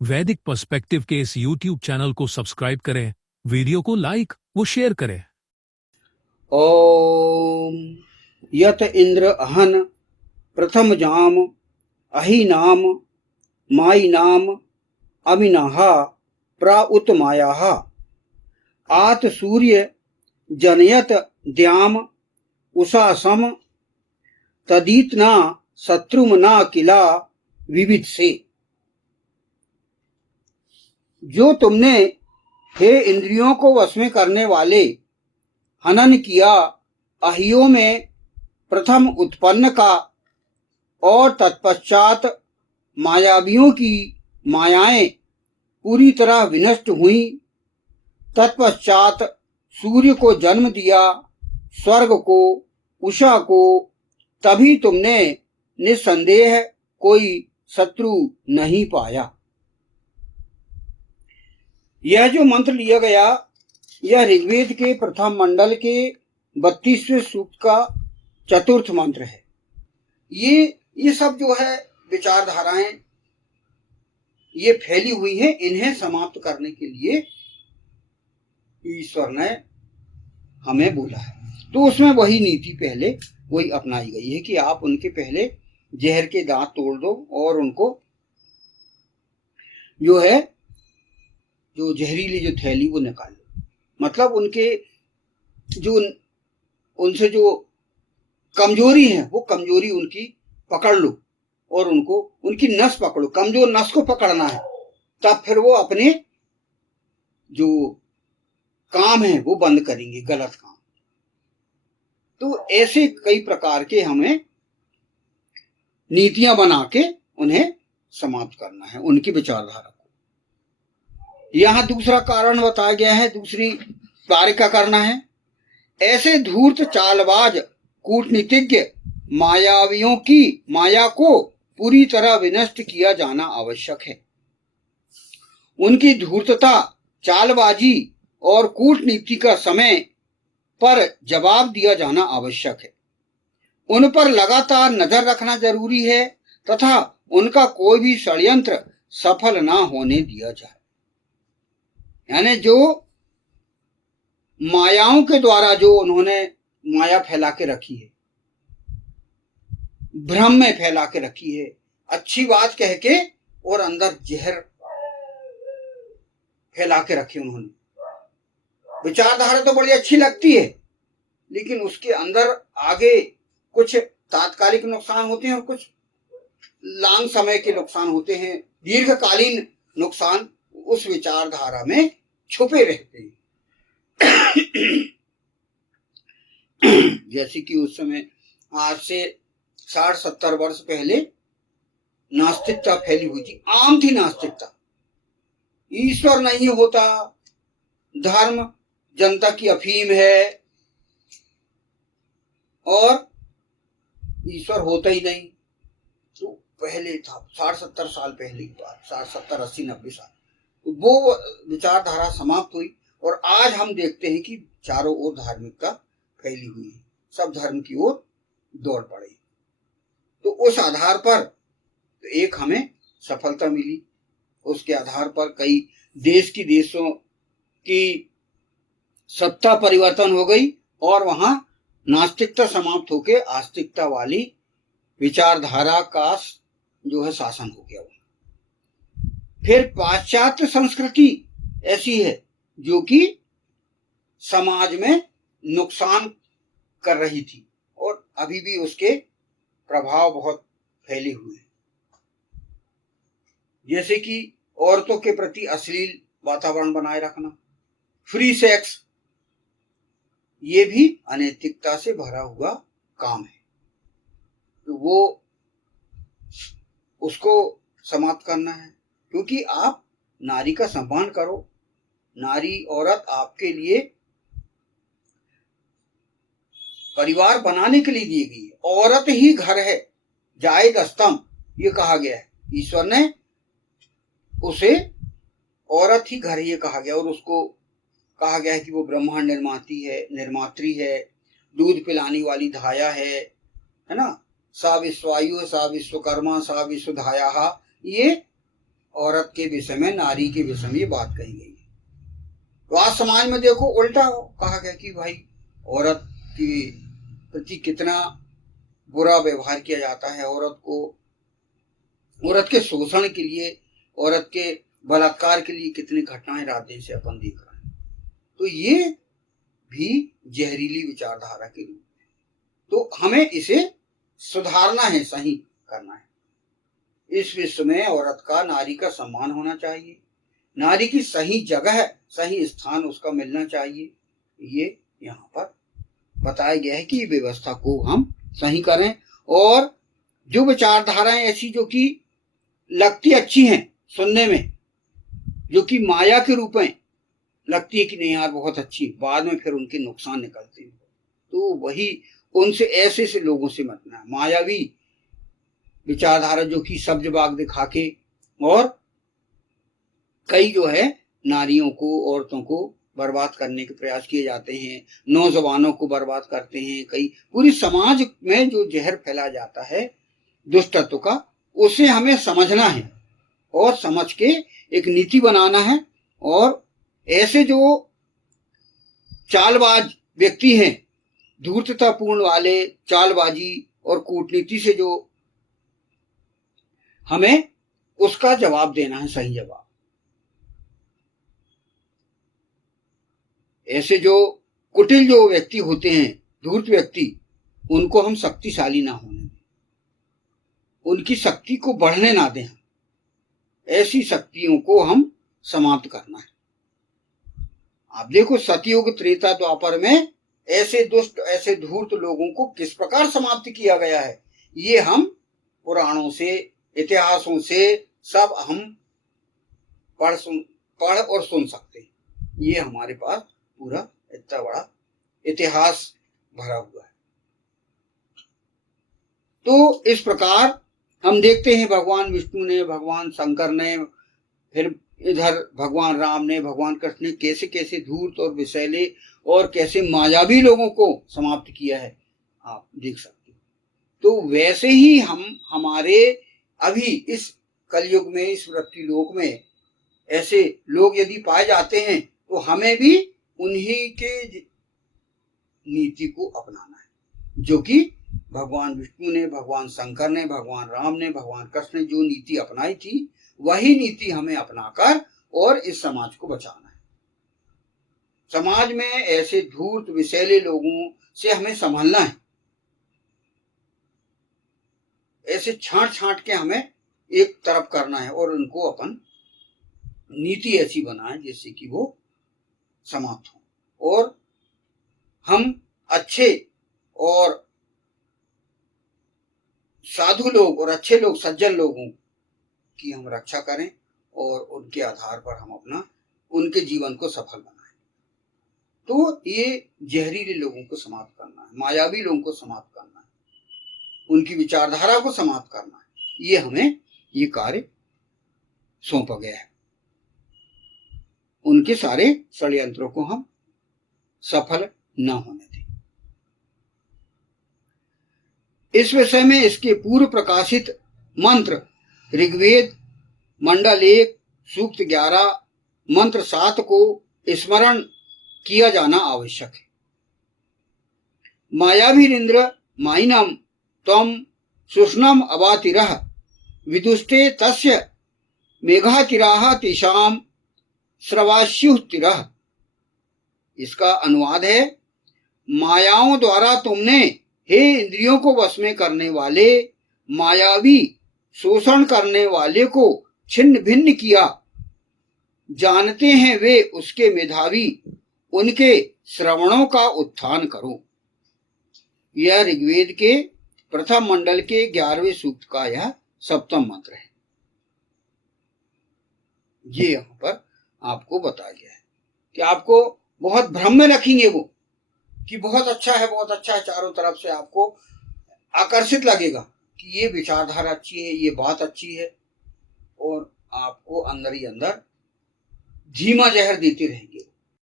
वैदिक पर्सपेक्टिव के इस YouTube चैनल को सब्सक्राइब करें, वीडियो को लाइक व शेयर करें। ओम यत इंद्र अहन प्रथम जाम अहि नाम माई नाम अमिनाह प्राउत मायाः आत सूर्य जनयत द्याम उषा सम तदीतना शत्रुमना किला विविध से। जो तुमने हे इंद्रियों को वश में करने वाले हनन किया अहियों में प्रथम उत्पन्न का और तत्पश्चात मायावियों की मायाएं पूरी तरह विनष्ट हुई, तत्पश्चात सूर्य को जन्म दिया, स्वर्ग को, उषा को, तभी तुमने निस्संदेह कोई शत्रु नहीं पाया। यह जो मंत्र लिया गया यह ऋग्वेद के प्रथम मंडल के 32वें सूक्त का चतुर्थ मंत्र है। ये सब जो है विचारधाराएं ये फैली हुई हैं, इन्हें समाप्त करने के लिए ईश्वर ने हमें बोला है। तो उसमें वही नीति पहले वही अपनाई गई है कि आप उनके पहले जहर के दांत तोड़ दो और उनको जो है जो जहरीली जो थैली वो निकाल लो। मतलब उनके जो उनसे जो कमजोरी है वो कमजोरी उनकी पकड़ लो और उनको उनकी नस पकड़ो। कमजोर नस को पकड़ना है, तब फिर वो अपने जो काम है वो बंद करेंगे, गलत काम। तो ऐसे कई प्रकार के हमें नीतियां बना के उन्हें समाप्त करना है, उनकी विचारधारा को। यहां दूसरा कारण बताया गया है, दूसरी कार्य का करना है। ऐसे धूर्त चालबाज कूटनीतिज्ञ मायावियों की माया को पूरी तरह विनष्ट किया जाना आवश्यक है। उनकी धूर्तता, चालबाजी और कूटनीति का समय पर जवाब दिया जाना आवश्यक है। उन पर लगातार नजर रखना जरूरी है तथा उनका कोई भी षड्यंत्र सफल ना होने दिया जाए। यानी जो मायाओं के द्वारा जो उन्होंने माया फैला के रखी है, भ्रम में फैला के रखी है, अच्छी बात कह के और अंदर जहर फैला के रखी उन्होंने। विचारधारा तो बड़ी अच्छी लगती है, लेकिन उसके अंदर आगे कुछ तात्कालिक नुकसान होते हैं और कुछ लंबे समय के नुकसान होते हैं, दीर्घकालीन नुकसान उस विचारधारा में छुपे रहते हैं। जैसे कि उस समय आज से 60-70 वर्ष पहले नास्तिकता फैली हुई थी, आम थी नास्तिकता। ईश्वर नहीं होता, धर्म जनता की अफीम है और ईश्वर होता ही नहीं। तो पहले था 60-70 साल पहले की बात, 60-70-80-90 साल। तो वो विचारधारा समाप्त हुई और आज हम देखते हैं कि चारों ओर धार्मिकता फैली हुई है, सब धर्म की ओर दौड़ पड़े। तो उस आधार पर तो एक हमें सफलता मिली, उसके आधार पर कई देशों की सत्ता परिवर्तन हो गई और वहां नास्तिकता समाप्त होकर आस्तिकता वाली विचारधारा का जो है शासन हो गया। फिर पाश्चात्य संस्कृति ऐसी है जो कि समाज में नुकसान कर रही थी और अभी भी उसके प्रभाव बहुत फैले हुए हैं। जैसे कि औरतों के प्रति अश्लील वातावरण बनाए रखना, फ्री सेक्स, ये भी अनैतिकता से भरा हुआ काम है। तो वो उसको समाप्त करना है, क्योंकि आप नारी का सम्मान करो। नारी औरत आपके लिए परिवार बनाने के लिए दी गई है। औरत ही घर है, जायद स्तंभ, ये कहा गया है। ईश्वर ने उसे औरत ही घर ये कहा गया और उसको कहा गया है कि वो ब्रह्मांड निर्मात्री है, दूध पिलाने वाली धाया है ना। सा विश्वायु सा विश्वकर्मा सा विश्वधाया, ये औरत के विषय में, नारी के विषय में ये बात कही गई है। तो आज समाज में देखो उल्टा कहा गया कि भाई औरत की प्रति कितना बुरा व्यवहार किया जाता है, औरत के शोषण के लिए, औरत के बलात्कार के लिए कितनी घटनाएं रात दिन से अपन देख रहे हैं। तो ये भी जहरीली विचारधारा के रूप में, तो हमें इसे सुधारना है, सही करना है। इस विश्व में औरत का, नारी का सम्मान होना चाहिए, नारी की सही जगह, सही स्थान उसका मिलना चाहिए। ये यहाँ पर बताया गया है कि व्यवस्था को हम सही करें। और जो विचारधाराएं ऐसी जो कि लगती अच्छी हैं सुनने में, जो कि माया के रूप में लगती है कि नहीं यार बहुत अच्छी, बाद में फिर उनके नुकसान निकलते हैं, तो वही उनसे, ऐसे से लोगों से बचना है। मायावी विचारधारा जो कि शब्द बाग दिखा के, और कई जो है नारियों को, औरतों को बर्बाद करने के प्रयास किए जाते हैं, नौजवानों को बर्बाद करते हैं, कई पूरी समाज में जो जहर फैला जाता है दुष्ट तत्व का, उसे हमें समझना है और समझ के एक नीति बनाना है। और ऐसे जो चालबाज व्यक्ति हैं, धूर्ततापूर्ण वाले, चालबाजी और कूटनीति से जो, हमें उसका जवाब देना है, सही जवाब। ऐसे जो कुटिल जो व्यक्ति होते हैं, धूर्त व्यक्ति, उनको हम शक्तिशाली ना होने दें, उनकी शक्ति को बढ़ने ना दें, ऐसी शक्तियों को हम समाप्त करना है। आप देखो सतयुग, त्रेता, द्वापर में ऐसे दुष्ट, ऐसे धूर्त लोगों को किस प्रकार समाप्त किया गया है, ये हम पुराणों से, इतिहासों से सब हम पढ़ और सुन सकते हैं। ये हमारे पास पूरा इतना बड़ा इतिहास भरा हुआ है। तो इस प्रकार हम देखते हैं भगवान विष्णु ने, भगवान शंकर ने, फिर इधर भगवान राम ने, भगवान कृष्ण ने कैसे कैसे धूर्त और विषैले और कैसे मायावी लोगों को समाप्त किया है, आप देख सकते हो। तो वैसे ही हम, हमारे अभी इस कलयुग में, इस मृत्यु लोक में ऐसे लोग यदि पाए जाते हैं, तो हमें भी उन्हीं के नीति को अपनाना है, जो कि भगवान विष्णु ने, भगवान शंकर ने, भगवान राम ने, भगवान कृष्ण ने जो नीति अपनाई थी, वही नीति हमें अपनाकर और इस समाज को बचाना है। समाज में ऐसे धूर्त विषैले लोगों से हमें संभलना है, ऐसे छांट छांट के हमें एक तरफ करना है और उनको अपन नीति ऐसी बनाए जिससे कि वो समाप्त हो, और हम अच्छे और साधु लोग और अच्छे लोग, सज्जन लोगों की हम रक्षा करें और उनके आधार पर हम अपना, उनके जीवन को सफल बनाएं। तो ये जहरीले लोगों को समाप्त करना है, मायावी लोगों को समाप्त करना है, उनकी विचारधारा को समाप्त करना है, ये हमें ये कार्य सौंपा गया है। उनके सारे षड्यंत्रों को हम सफल न होने दें। इस विषय में इसके पूर्व प्रकाशित मंत्र ऋग्वेद मंडल 1 सूक्त 11 मंत्र 7 को स्मरण किया जाना आवश्यक है। मायाभिरिंद्र माइनम तम सुष्णम अवातिरः विदुष्टे तस्य मेघातिराः तेषाम श्रवास्युतिरः। इसका अनुवाद है, मायाओं द्वारा तुमने हे इंद्रियों को वश में करने वाले, मायावी शोषण करने वाले को छिन्न भिन्न किया, जानते हैं वे उसके मेधावी, उनके श्रवणों का उत्थान करो। यह ऋग्वेद के प्रथम मंडल के 11वें सूक्त का यह सप्तम मंत्र है। ये यहां पर आपको बताया गया है कि आपको बहुत भ्रम में रखेंगे वो, कि बहुत अच्छा है, बहुत अच्छा है, चारों तरफ से आपको आकर्षित लगेगा कि ये विचारधारा अच्छी है, ये बात अच्छी है, और आपको अंदर ही अंदर धीमा जहर देते रहेंगे।